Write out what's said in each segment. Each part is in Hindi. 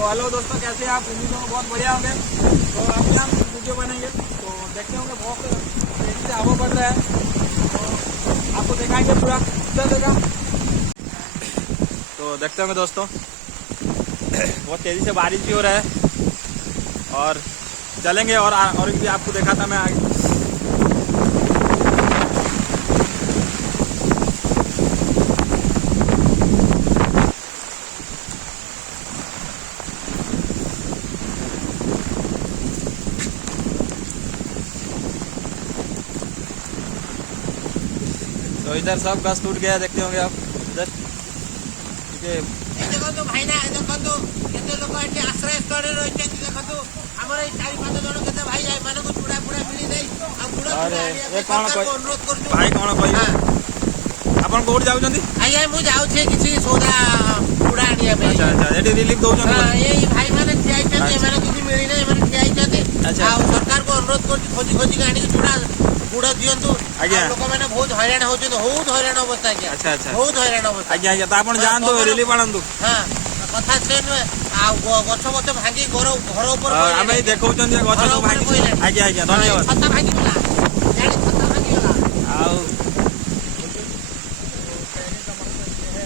तो हेलो दोस्तों, कैसे हैं आप? उम्मीद है बहुत बढ़िया होंगे। तो अभी हम वीडियो बनेंगे तो देखते होंगे बहुत तेजी से हवा बढ़ रहा है, तो आपको दिखाएंगे पूरा जगह। तो देखते होंगे दोस्तों बहुत तेजी से बारिश भी हो रहा है और चलेंगे और भी आपको देखा था मैं आगे। तो इधर सब गस टूट गया, देखते होंगे आप इधर। देखो भाई ना, देखो केते लोक एठी आश्रय स्थल रे रहिଛନ୍ତି। देखो हमर ए 4-5 जण केते भाई आइ माने को चूड़ा पुड़ा मिली नै आ गुड़ा अरे ये सरकार कौन को अनुरोध करछु। भाई कौन कहि आपन कोड जाउछंती? आइ मु जाउ छे किछि सोदा पुड़ा आनिया पे। अच्छा अच्छा, एटी रिलीफ दउछंती? हां, ए भाई माने ठियाइ छथि, माने किछि मिली नै, माने ठियाइ छथि। अच्छा, आ सरकार को अनुरोध करछु खोजी खोजी के आनी चूड़ा गुड़ा दियंतु। आज्ञा लोक माने बहुत हैरान होछन, बहुत हैरान अवस्था के। अच्छा अच्छा, बहुत हैरान अवस्था। आज्ञा आज्ञा, त आपन जानतो रिलीफ आनंदु। हां, कथा से आ गछ मत भांगी घर ऊपर आमे देखौछन जे गछ सब भांगी। आज्ञा आज्ञा, धन्यवाद। छता भांगी गला, गाड़ी छता भांगी गला। आउ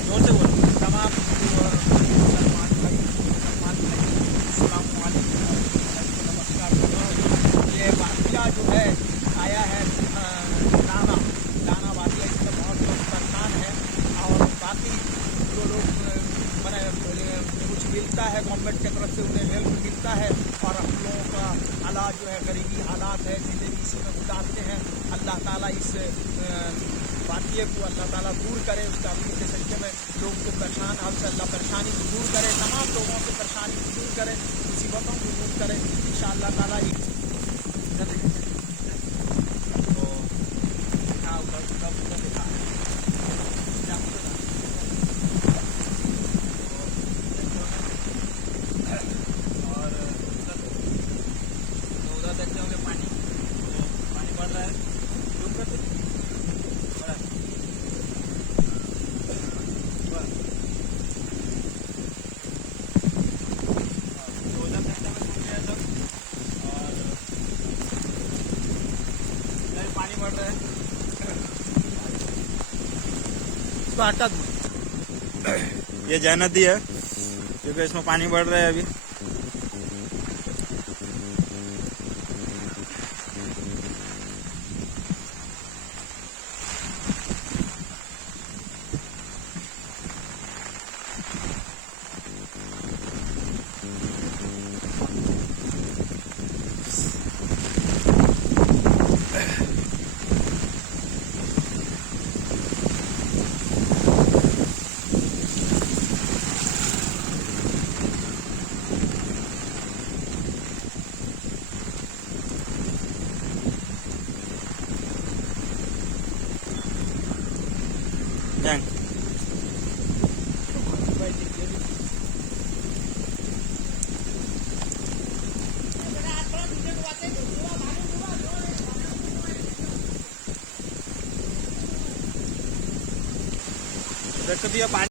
जोर से बोलो। तमाम ये वादिया जो है आया है दाना वादिया, इसमें बहुत लोग परेशान है और बाकी जो लोग मैंने कुछ मिलता है गवर्नमेंट की तरफ से उन्हें हेल्प मिलता है और हम लोगों का हालात जो है गरीबी हालात है, जिंदगी इसी में गुजारते हैं। अल्लाह ताला इस वादिये को अल्लाह ताला दूर करे, उसका अपनी के सच्चे में लोग को परेशान हमसे अल्लाह परेशानी को दूर करे, तमाम लोगों की परेशानी को दूर करे, मुसीबतों को दूर करे इंशाअल्लाह ताला। देखते होंगे पानी बढ़ रहा है। पानी बढ़ रहा है, हटा दूं। ये जय नदी है क्योंकि इसमें पानी बढ़ रहा है अभी। देखो दिया पानी।